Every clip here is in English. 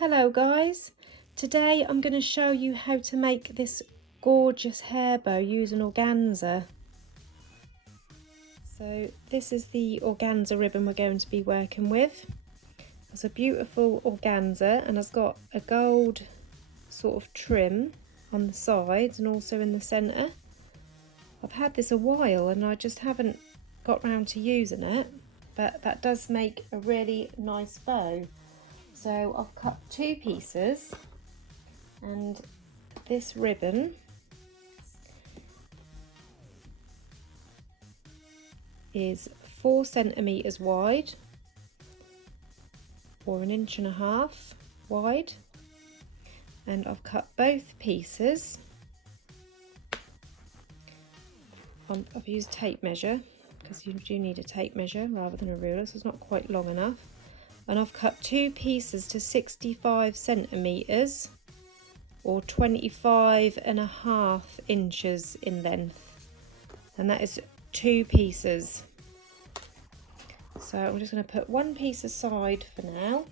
Hello guys, today I'm going to show you how to make this gorgeous hair bow using organza. So this is the organza ribbon we're going to be working with. It's a beautiful organza and it's got a gold sort of trim on the sides and also in the centre. I've had this a while and I just haven't got round to using it, but that does make a really nice bow. So I've cut two pieces and this ribbon is 4 centimetres wide or 1.5 inches wide, and I've cut both pieces. I've used tape measure because you do need a tape measure rather than a ruler, so it's not quite long enough. And I've cut two pieces to 65 centimetres or 25.5 inches in length, and that is two pieces. So I'm just going to put one piece aside for now.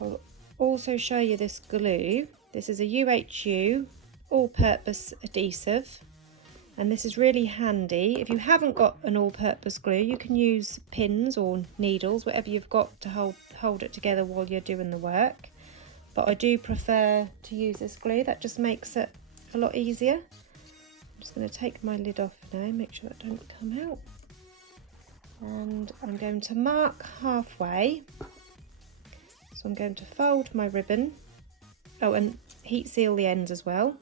I'll also show you this glue. This is a UHU all-purpose adhesive, and this is really handy. If you haven't got an all-purpose glue, you can use pins or needles, whatever you've got to hold it together while you're doing the work. But I do prefer to use this glue. That just makes it a lot easier. I'm just going to take my lid off now, make sure that don't come out. And I'm going to mark halfway. So I'm going to fold my ribbon. Oh, and heat seal the ends as well.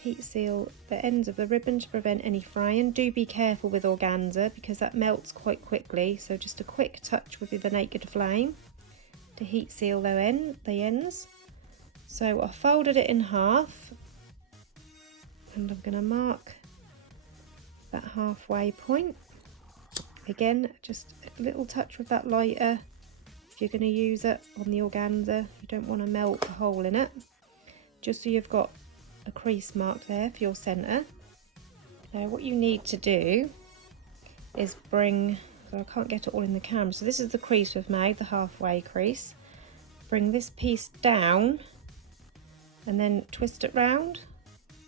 Heat seal the ends of the ribbon to prevent any fraying. Do be careful with organza because that melts quite quickly, so just a quick touch with the naked flame to heat seal the ends. So I folded it in half and I'm going to mark that halfway point. Again, just a little touch with that lighter if you're going to use it on the organza. You don't want to melt a hole in it, just so you've got a crease mark there for your centre. Now what you need to do is bring, so I can't get it all in the camera, so this is the crease we've made, the halfway crease. Bring this piece down and then twist it round,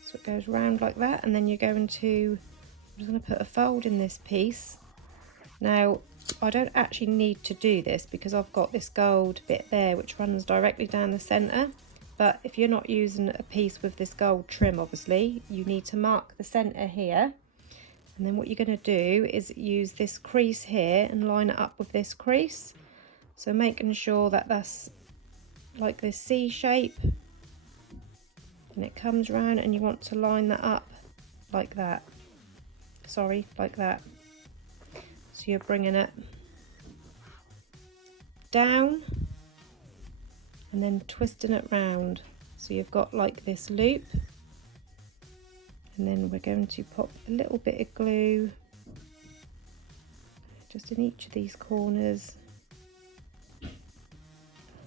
so it goes round like that, and then you're going to, I'm just going to put a fold in this piece. Now I don't actually need to do this because I've got this gold bit there which runs directly down the centre. But if you're not using a piece with this gold trim, obviously, you need to mark the centre here. And then what you're going to do is use this crease here and line it up with this crease. So making sure that that's like this C shape. And it comes round and you want to line that up like that. Sorry, like that. So you're bringing it down and then twisting it round, so you've got like this loop, and then we're going to pop a little bit of glue just in each of these corners,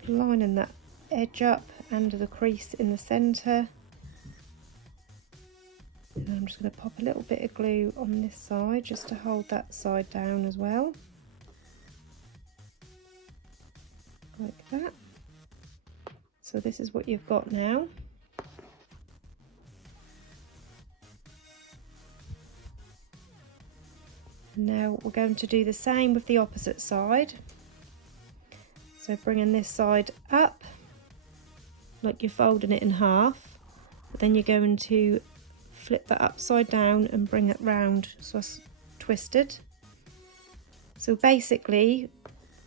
lining that edge up under the crease in the centre. And I'm just going to pop a little bit of glue on this side just to hold that side down as well, like that. So this is what you've got now. And now we're going to do the same with the opposite side. So bringing this side up, like you're folding it in half, but then you're going to flip that upside down and bring it round so it's twisted. So basically,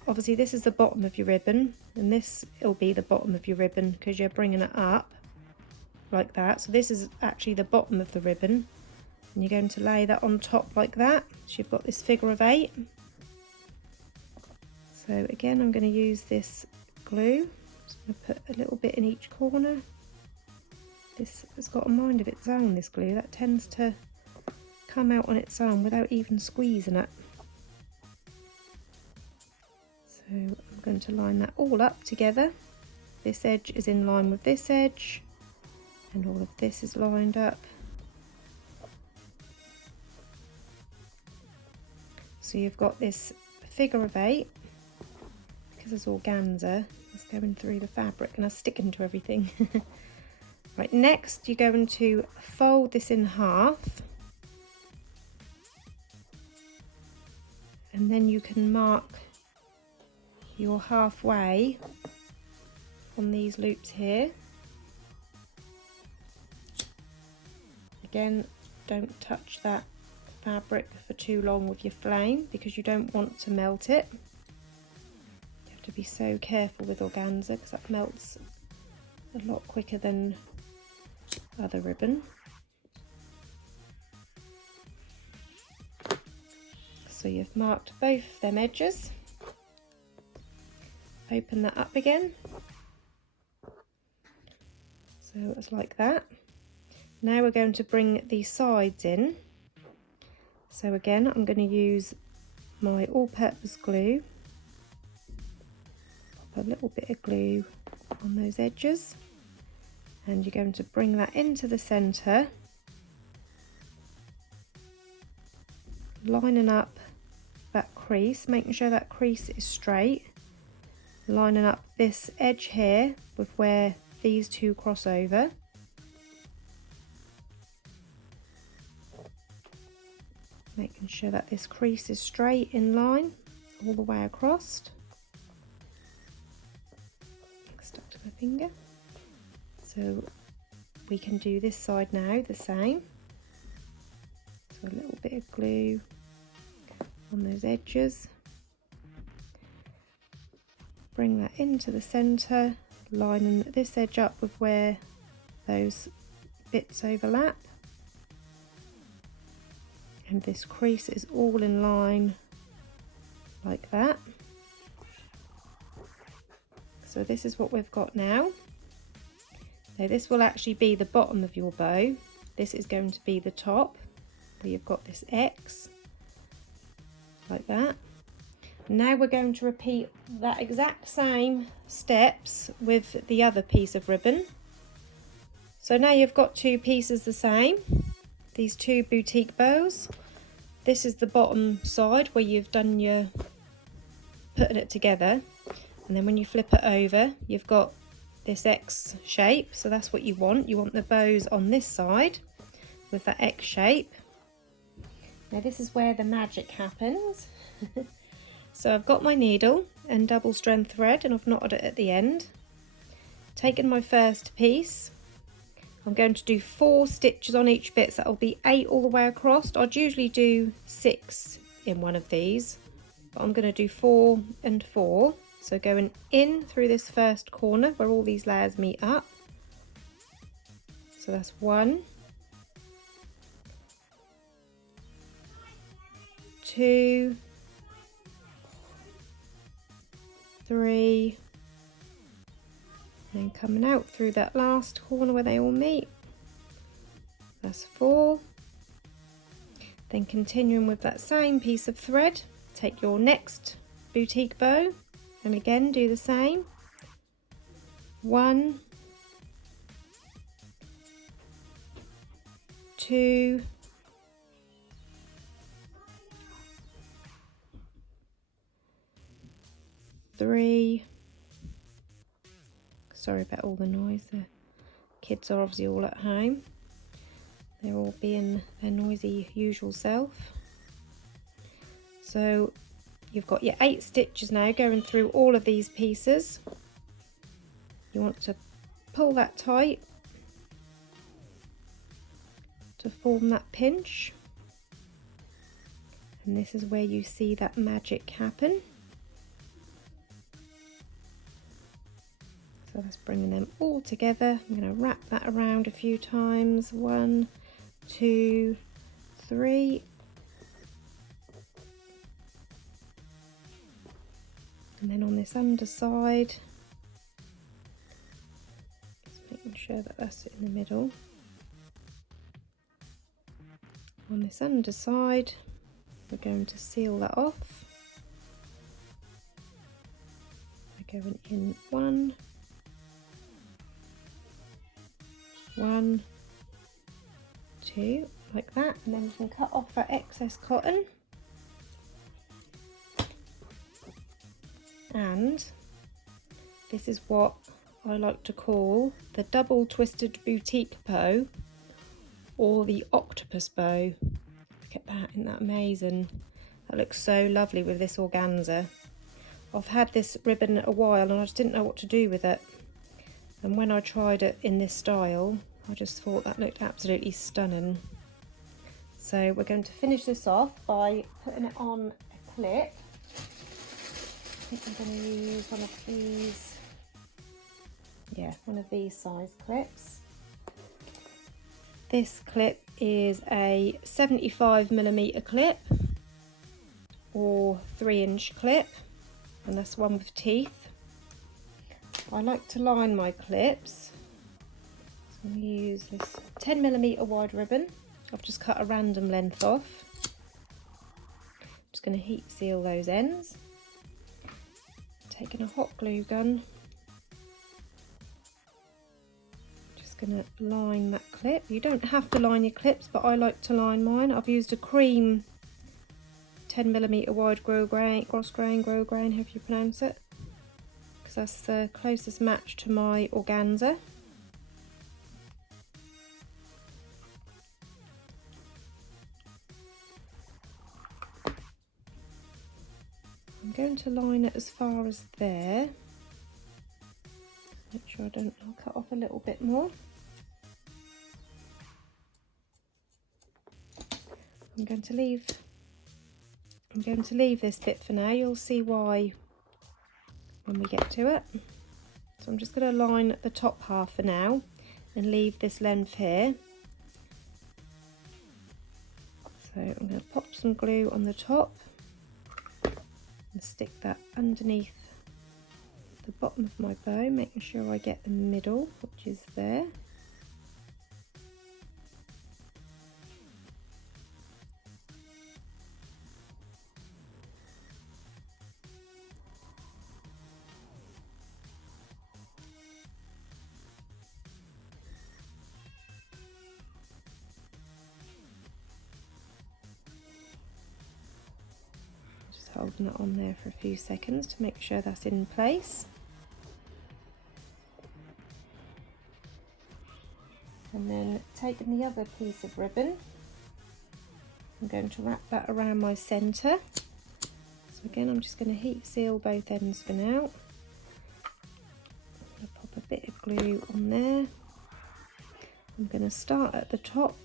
obviously this is the bottom of your ribbon, and this will be the bottom of your ribbon because you're bringing it up like that. So this is actually the bottom of the ribbon, and you're going to lay that on top like that. So you've got this figure of 8. So again, I'm going to use this glue. Just going to put a little bit in each corner. This has got a mind of its own, this glue. That tends to come out on its own without even squeezing it. So I'm going to line that all up together. This edge is in line with this edge, and all of this is lined up. So you've got this figure of 8. This is organza. It's going through the fabric and I'm sticking to everything. Right, next you're going to fold this in half. And then you can mark your halfway on these loops here. Again, don't touch that fabric for too long with your flame because you don't want to melt it. You have to be so careful with organza because that melts a lot quicker than other ribbon. So you've marked both them edges. Open that up again. So it's like that. Now we're going to bring the sides in. So again, I'm going to use my all-purpose glue. Put a little bit of glue on those edges. And you're going to bring that into the centre. Lining up that crease, making sure that crease is straight. Lining up this edge here with where these two cross over. Making sure that this crease is straight in line all the way across. Stuck to my finger. So we can do this side now the same. So a little bit of glue on those edges. Bring that into the centre, lining this edge up with where those bits overlap. And this crease is all in line like that. So this is what we've got now. Now this will actually be the bottom of your bow. This is going to be the top where you've got this X like that. Now we're going to repeat that exact same steps with the other piece of ribbon. So now you've got two pieces the same, these two boutique bows. This is the bottom side where you've done your putting it together, and then when you flip it over you've got this X shape. So that's what you want the bows on this side with that X shape. Now this is where the magic happens. So I've got my needle and double strand thread and I've knotted it at the end. Taken my first piece, I'm going to do 4 stitches on each bit, so that'll be 8 all the way across. I'd usually do 6 in one of these, but I'm going to do 4 and 4. So going in through this first corner where all these layers meet up. So that's 1, 2, 3, and then coming out through that last corner where they all meet, that's 4. Then continuing with that same piece of thread, take your next boutique bow and again do the same. 1, 2, 3. Sorry about all the noise, the kids are obviously all at home. They're all being their noisy usual self. So you've got your 8 stitches now going through all of these pieces. You want to pull that tight to form that pinch. And this is where you see that magic happen. So that's bringing them all together. I'm going to wrap that around a few times. 1, 2, 3. And then on this underside, just making sure that that's in the middle. On this underside, we're going to seal that off. We're going in 1, 1, 2, like that, and then we can cut off our excess cotton. And this is what I like to call the double twisted boutique bow, or the octopus bow. Look at that, isn't that amazing? That looks so lovely with this organza. I've had this ribbon a while and I just didn't know what to do with it. And when I tried it in this style, I just thought that looked absolutely stunning. So we're going to finish this off by putting it on a clip. I think I'm going to use one of these, one of these size clips. This clip is a 75mm clip or 3-inch clip, and that's one with teeth. I like to line my clips, so I'm going to use this 10mm wide ribbon. I've just cut a random length off. I'm just going to heat seal those ends. Taking a hot glue gun, just going to line that clip. You don't have to line your clips, but I like to line mine. I've used a cream 10mm wide gross grain, however you pronounce it, because that's the closest match to my organza. I'm going to line it as far as there. Make sure I don't, I'll cut off a little bit more. I'm going to leave this bit for now. You'll see why when we get to it. So I'm just going to line the top half for now and leave this length here. So I'm going to pop some glue on the top and stick that underneath the bottom of my bow, making sure I get the middle, which is there. Holding it on there for a few seconds to make sure that's in place. And then taking the other piece of ribbon, I'm going to wrap that around my centre. So again, I'm just going to heat seal both ends for now. I'm going to pop a bit of glue on there. I'm going to start at the top.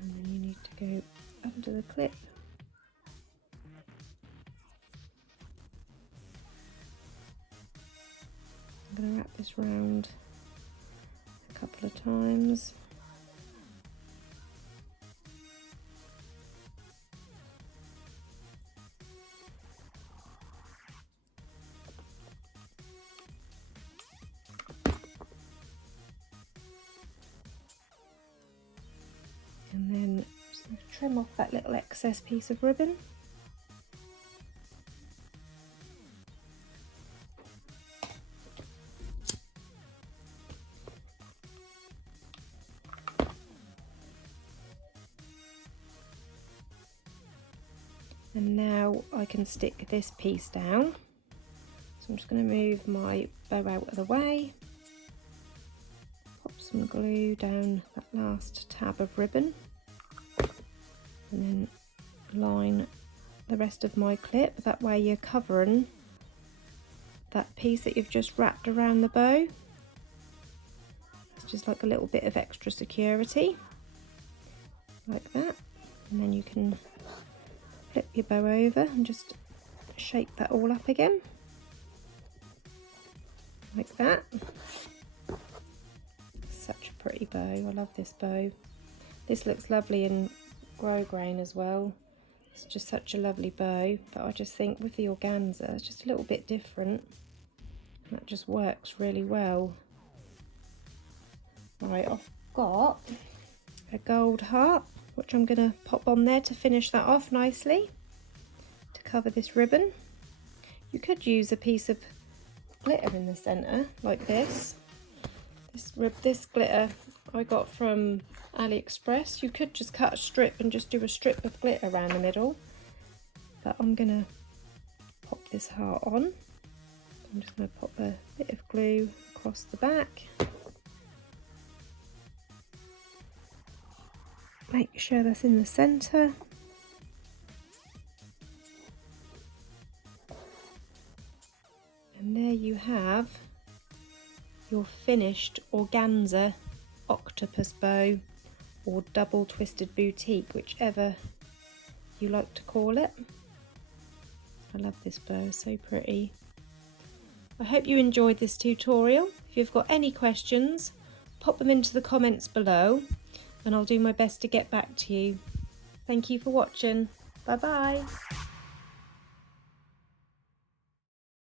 And then you need to go under the clip. I'm going to wrap this round a couple of times. And then just going to trim off that little excess piece of ribbon. And now I can stick this piece down. So I'm just going to move my bow out of the way, pop some glue down that last tab of ribbon, and then line the rest of my clip. That way you're covering that piece that you've just wrapped around the bow. It's just like a little bit of extra security, like that. And then you can flip your bow over and just shape that all up again, like that. Such a pretty bow. I love this bow. This looks lovely in grosgrain as well. It's just such a lovely bow, but I just think with the organza it's just a little bit different. That just works really well. Right, I've got a gold heart, which I'm going to pop on there to finish that off nicely, to cover this ribbon. You could use a piece of glitter in the centre like this. This glitter I got from AliExpress. You could just cut a strip and just do a strip of glitter around the middle, but I'm gonna pop this heart on. I'm just gonna pop a bit of glue across the back. Make sure that's in the centre. And there you have your finished organza octopus bow, or double twisted boutique, whichever you like to call it. I love this bow, so pretty. I hope you enjoyed this tutorial. If you've got any questions, pop them into the comments below and I'll do my best to get back to you. Thank you for watching. Bye bye.